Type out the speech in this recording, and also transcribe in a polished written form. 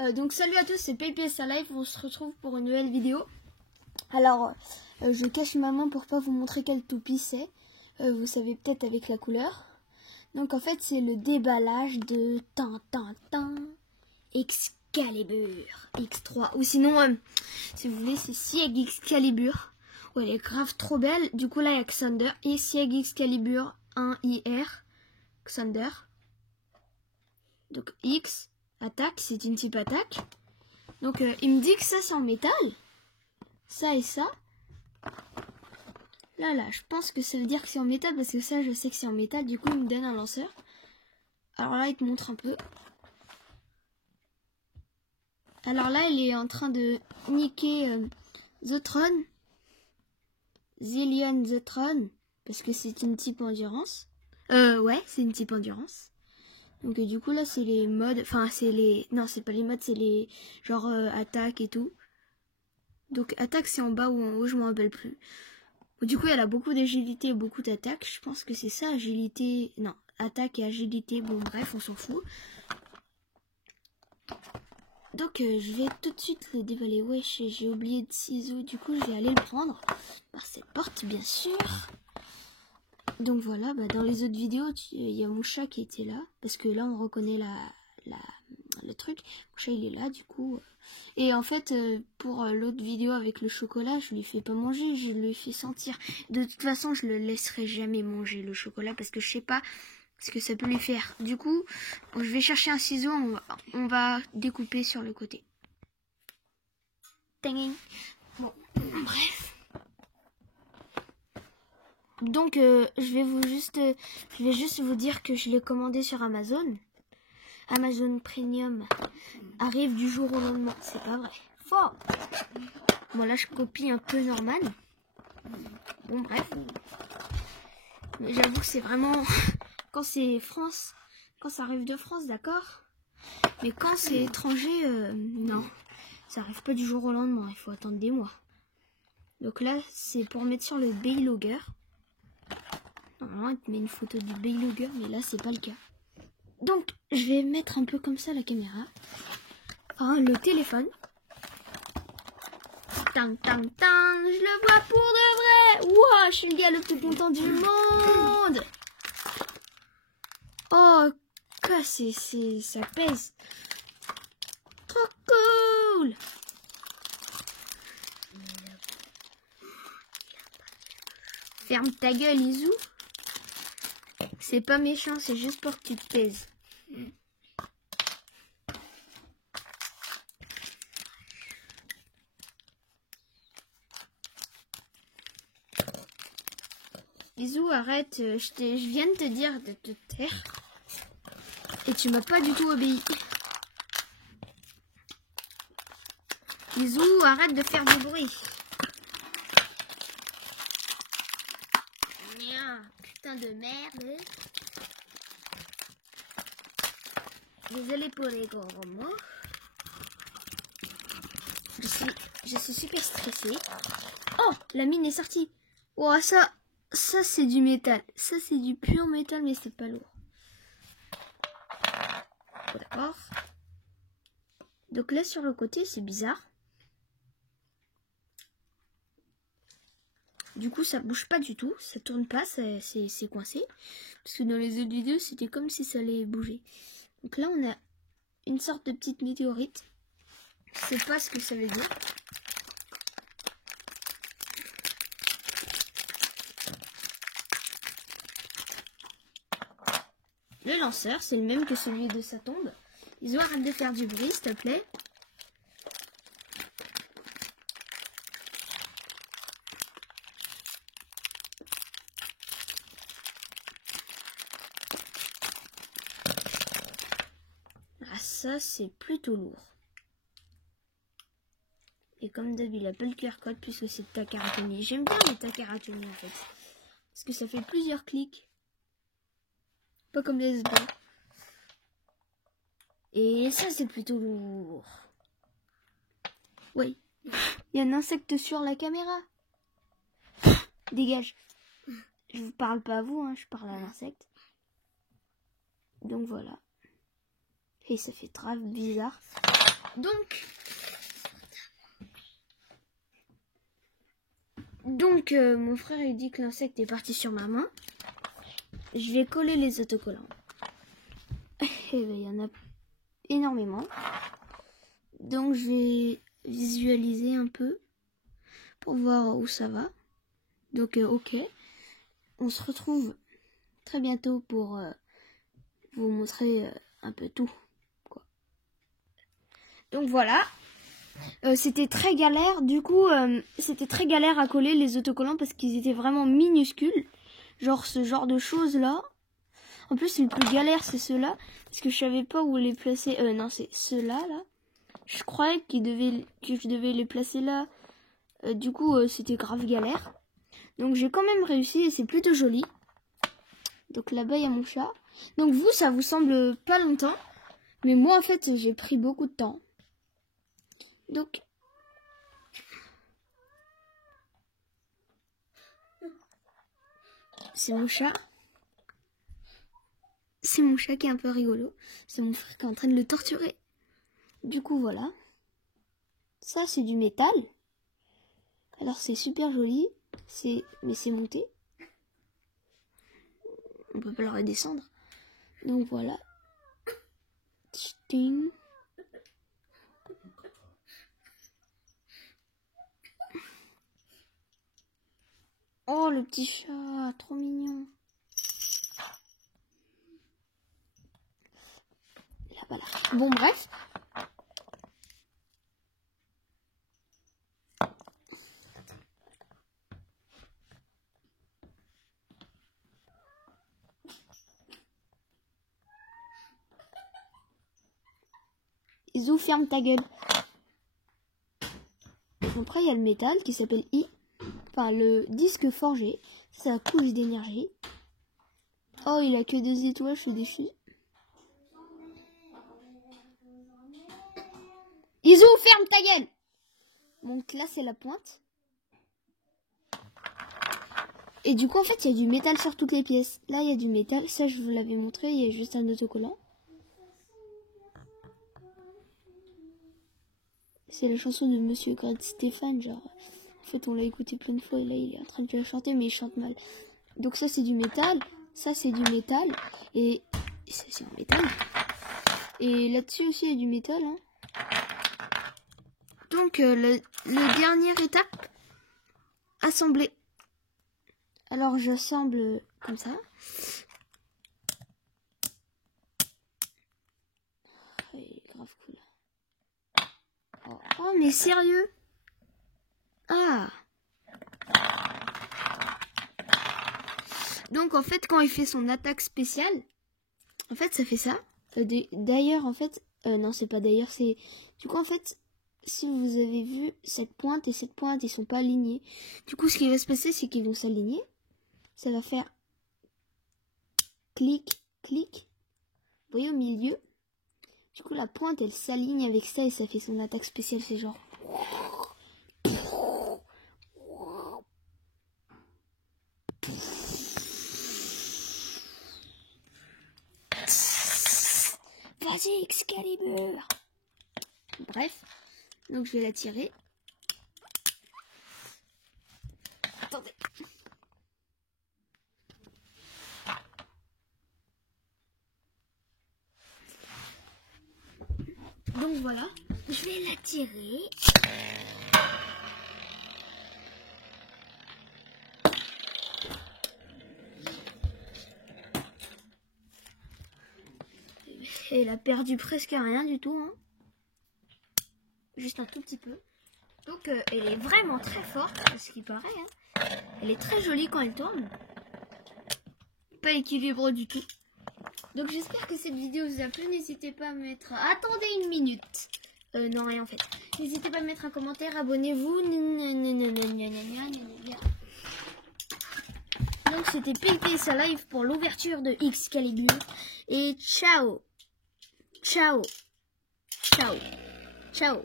Donc salut à tous, c'est PPSA Live, on se retrouve pour une nouvelle vidéo. Alors, je cache ma main pour pas vous montrer quelle toupie c'est. Vous savez peut-être avec la couleur. Donc en fait c'est le déballage de Excalibur X3. Ou sinon, si vous voulez, c'est Sieg Excalibur. Ouais, elle est grave trop belle. Du coup là il y a Xander et Sieg Excalibur 1IR Xander. Donc X, attaque, c'est une type attaque. Donc il me dit que ça c'est en métal. Ça et ça. Là, je pense que ça veut dire que c'est en métal parce que ça je sais que c'est en métal. Du coup il me donne un lanceur. Alors là il te montre un peu. Alors là il est en train de niquer Zotron. Zillion Zotron. Parce que c'est une type endurance. Ouais, c'est une type endurance. Donc du coup là c'est les modes, enfin c'est les, non c'est pas les modes, c'est les genre attaque et tout. Donc attaque c'est en bas ou en haut, je m'en rappelle plus. Du coup elle a beaucoup d'agilité et beaucoup d'attaque, je pense que c'est ça, agilité, non, attaque et agilité, bon bref on s'en fout. Donc je vais tout de suite le déballer, wesh j'ai oublié de ciseaux, du coup je vais aller le prendre par cette porte bien sûr. Donc voilà, dans les autres vidéos, il y a mon chat qui était là. Parce que là, on reconnaît le truc. Mon chat, il est là, du coup. Et en fait, pour l'autre vidéo avec le chocolat, je lui fais pas manger, je lui fais sentir. De toute façon, je le laisserai jamais manger, le chocolat, parce que je sais pas ce que ça peut lui faire. Du coup, je vais chercher un ciseau, on va découper sur le côté. Bon, bref. Donc je vais juste vous dire que je l'ai commandé sur Amazon. Amazon Premium arrive du jour au lendemain. C'est pas vrai. Fort. Bon là je copie un peu Norman. Bon bref. Mais j'avoue que c'est vraiment quand c'est France, quand ça arrive de France, d'accord. Mais quand c'est étranger, non, ça arrive pas du jour au lendemain. Il faut attendre des mois. Donc là c'est pour mettre sur le Baylogger. Normalement, il te met une photo du Baylogger, mais là, c'est pas le cas. Donc, je vais mettre un peu comme ça la caméra. Le téléphone. Tang, tang, tang, je le vois pour de vrai. Wow, je suis le gars le plus content du monde. Oh, quoi, ça pèse. Trop cool. Ferme ta gueule, Isou. C'est pas méchant, c'est juste pour que tu te pèses. Bisous, arrête, je viens de te dire de te taire. Et tu m'as pas du tout obéi. Bisous, arrête de faire du bruit. Merde, putain de merde. Désolée pour les gros mots. Je suis super stressée. Oh, la mine est sortie. Oh, ça c'est du métal. Ça c'est du pur métal, mais c'est pas lourd. Oh, d'accord. Donc là sur le côté, c'est bizarre. Du coup, ça bouge pas du tout. Ça tourne pas, c'est coincé. Parce que dans les autres vidéos, c'était comme si ça allait bouger. Donc là, on a une sorte de petite météorite. Je sais pas ce que ça veut dire. Le lanceur, c'est le même que celui de sa tombe. Ils ont arrêté de faire du bruit, s'il te plaît. Ah, ça, c'est plutôt lourd. Et comme d'hab, il a pas le QR code puisque c'est de Takaratomy. J'aime bien les Takaratomy en fait. Parce que ça fait plusieurs clics. Pas comme les S2. Et ça, c'est plutôt lourd. Oui. Il y a un insecte sur la caméra. Dégage. Je vous parle pas à vous, hein, je parle à l'insecte. Donc voilà. Et ça fait grave bizarre. Donc, mon frère il dit que l'insecte est parti sur ma main. Je vais coller les autocollants. Et ben, il y en a énormément. Donc je vais visualiser un peu pour voir où ça va. Donc ok. On se retrouve très bientôt pour vous montrer un peu tout, quoi. Donc voilà. C'était très galère. Du coup, c'était très galère à coller les autocollants parce qu'ils étaient vraiment minuscules. Genre ce genre de choses là. En plus, le plus galère, c'est ceux-là. Parce que je savais pas où les placer. Non, c'est ceux-là, là. Je croyais que je devais les placer là. Du coup, c'était grave galère. Donc, j'ai quand même réussi et c'est plutôt joli. Donc, là-bas, il y a mon chat. Donc, vous, ça vous semble pas longtemps. Mais moi, en fait, j'ai pris beaucoup de temps. Donc... c'est mon chat. C'est mon chat qui est un peu rigolo. C'est mon frère qui est en train de le torturer. Du coup, voilà. Ça, c'est du métal. Alors, c'est super joli. Mais c'est monté. On peut pas le redescendre. Donc, voilà. Ting. Oh, le petit chat. Trop mignon. Là-bas, là. Bon, bref. Zou, ferme ta gueule. Après, il y a le métal qui s'appelle I. Enfin, le disque forgé. C'est la couche d'énergie. Oh, il a que 2 étoiles, je suis déçue. Izou, ferme ta gueule! Donc là, c'est la pointe. Et du coup, en fait, il y a du métal sur toutes les pièces. Là, il y a du métal. Ça, je vous l'avais montré. Il y a juste un autocollant. C'est la chanson de Monsieur Greg Stéphane, genre. En fait, on l'a écouté plein de fois et là, il est en train de la chanter, mais il chante mal. Donc ça, c'est du métal. Ça, c'est du métal. Et ça, c'est un métal. Et là-dessus aussi, il y a du métal. Hein. Donc, la dernière étape, assembler. Alors, j'assemble comme ça. Oh, il est grave cool. Oh, mais sérieux? Ah! Donc, en fait, quand il fait son attaque spéciale, en fait, ça fait ça. D'ailleurs, en fait... non, c'est pas d'ailleurs, c'est... Du coup, en fait, si vous avez vu, cette pointe et cette pointe, ils sont pas alignés. Du coup, ce qui va se passer, c'est qu'ils vont s'aligner. Ça va faire... clic, clic. Vous voyez, au milieu. Du coup, la pointe, elle s'aligne avec ça et ça fait son attaque spéciale. C'est genre... Vas-y, Excalibur! Bref. Donc, je vais la tirer. Attendez. Donc, voilà. Je vais la tirer. Elle a perdu presque rien du tout. Hein. Juste un tout petit peu. Donc elle est vraiment très forte, ce qui paraît. Hein. Elle est très jolie quand elle tourne. Pas équilibrée du tout. Donc j'espère que cette vidéo vous a plu. N'hésitez pas à mettre... Attendez une minute. Non, rien en fait. N'hésitez pas à mettre un commentaire. Abonnez-vous. Donc c'était PLT sa live pour l'ouverture de Excalibur. Et ciao. Ciao. Ciao. Ciao.